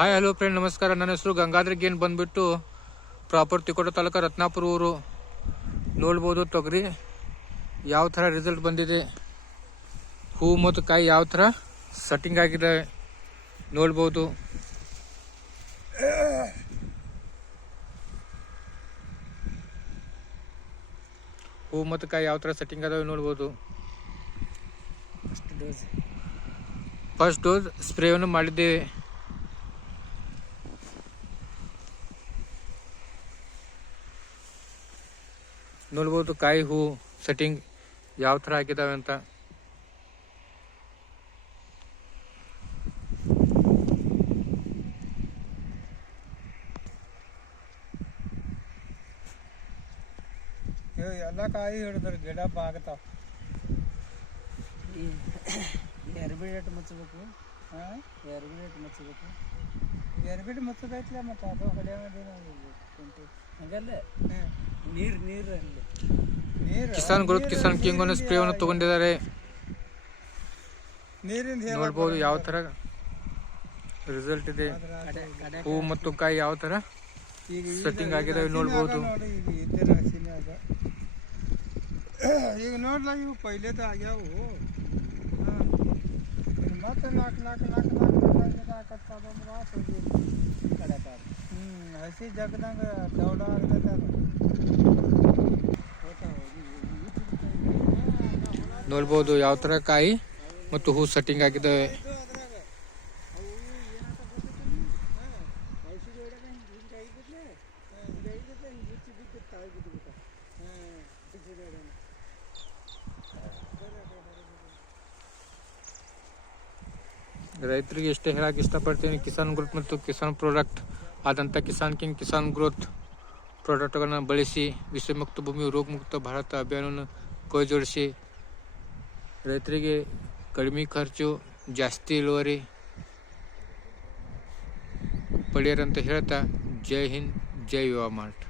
Hi hello friend ನಮಸ್ಕಾರ. ನನ್ನ ಹೆಸರು ಗಂಗಾಧರ್ ಗೇನ್ ಬಂದ್ಬಿಟ್ಟು ಪ್ರಾಪರ್ ತಿಕೋಟ ತಾಲೂಕು ರತ್ನಾಪುರ ಊರು. ನೋಡ್ಬೋದು ತೊಗರಿ ಯಾವ ಥರ ರಿಸಲ್ಟ್ ಬಂದಿದೆ, ಹೂ ಮತ್ತು ಕಾಯಿ ಯಾವ ಥರ ಸೆಟ್ಟಿಂಗ್ ಆಗಿದೆ ನೋಡ್ಬೋದು. ಹೂ ಮತ್ತು ಕಾಯಿ ಯಾವ ಥರ ಸೆಟ್ಟಿಂಗ್ ಅದಾವೆ ನೋಡ್ಬೋದು. ಫಸ್ಟ್ ಡೋಸ್ ಸ್ಪ್ರೇವನ್ನು ಮಾಡಿದ್ದೇವೆ. ನೋಡ್ಬೋದು ಕಾಯಿ ಹೂ ಸೆಟ್ಟಿಂಗ್ ಯಾವ ಥರ ಹಾಕಿದಾವೆ ಅಂತ. ಎಲ್ಲ ಕಾಯಿ ಹಿಡಿದ್ರೆ ಗಿಡ ಬಾಗ್ತಾವ. ಎರ್ಬಿಡೇಟ್ ಮುಚ್ಚಬೇಕು. ಎರ್ಬಿಡೇಟ್ ಮುಚ್ಚಬೇಕು. ಎರ್ಬಿಡ್ ಮುಚ್ಚಬೇಕಲ್ಲ, ಮತ್ತು ಅದು ಹಂಗಲ್ಲ ನೀರು ನೀರು ಅಲ್ಲಿ ನೀರು. ಕಿಸಾನ್ ಗ್ರೋತ್ ಕಿಸಾನ್ ಕಿಂಗ್ ಅನ್ನೋ ಸ್ಪ್ರೇವನ್ನು ತಗೊಂಡಿದ್ದಾರೆ. ನೀರಿಂದ ನೋಡ್ಬೋದು ಯಾವ ಥರ ರಿಸಲ್ಟ್ ಇದೆ, ಹೂ ಮತ್ತು ಕಾಯಿ ಯಾವ ಥರ ಸೆಟ್ಟಿಂಗ್ ಆಗಿದೆ ನೋಡ್ಬೋದು. ಈಗ ನೋಡ್ಲ ಇವು ಪೈಲೇದ ಆಗ್ಯಾವು. ಮತ್ತೆ ನಾಲ್ಕು ಹಸಿ ಜಗದಂಗ ದೌಡ ಆಗ್ತೈತೆ ಅದು. ನೋಡ್ಬೋದು ಯಾವ ಥರ ಕಾಯಿ ಮತ್ತು ಹೂ ಸೆಟ್ಟಿಂಗ್ ಆಗಿದ್ದಾವೆ. ರೈತರಿಗೆ ಎಷ್ಟೇ ಹೇಳಕ್ಕೆ ಇಷ್ಟಪಡ್ತೀನಿ, ಕಿಸಾನ್ ಗ್ರೋತ್ ಮತ್ತು ಕಿಸಾನ್ ಪ್ರಾಡಕ್ಟ್ ಆದಂಥ ಕಿಸಾನ್ ಕಿಂಗ್ ಕಿಸಾನ್ ಗ್ರೋತ್ ಪ್ರಾಡಕ್ಟ್ಗಳನ್ನು ಬಳಸಿ ವಿಷಮುಕ್ತ ಭೂಮಿ ರೋಗಮುಕ್ತ ಭಾರತ ಅಭಿಯಾನವನ್ನು ಕೈಜೋಡಿಸಿ ರೈತರಿಗೆ ಕಡಿಮೆ ಖರ್ಚು ಜಾಸ್ತಿ ಇಳುವರಿ ಪಡೆಯರಂತ ಹೇಳ್ತಾ ಜೈ ಹಿಂದ್ ಜೈ ಯುವ ಮಾರ್ಟ್.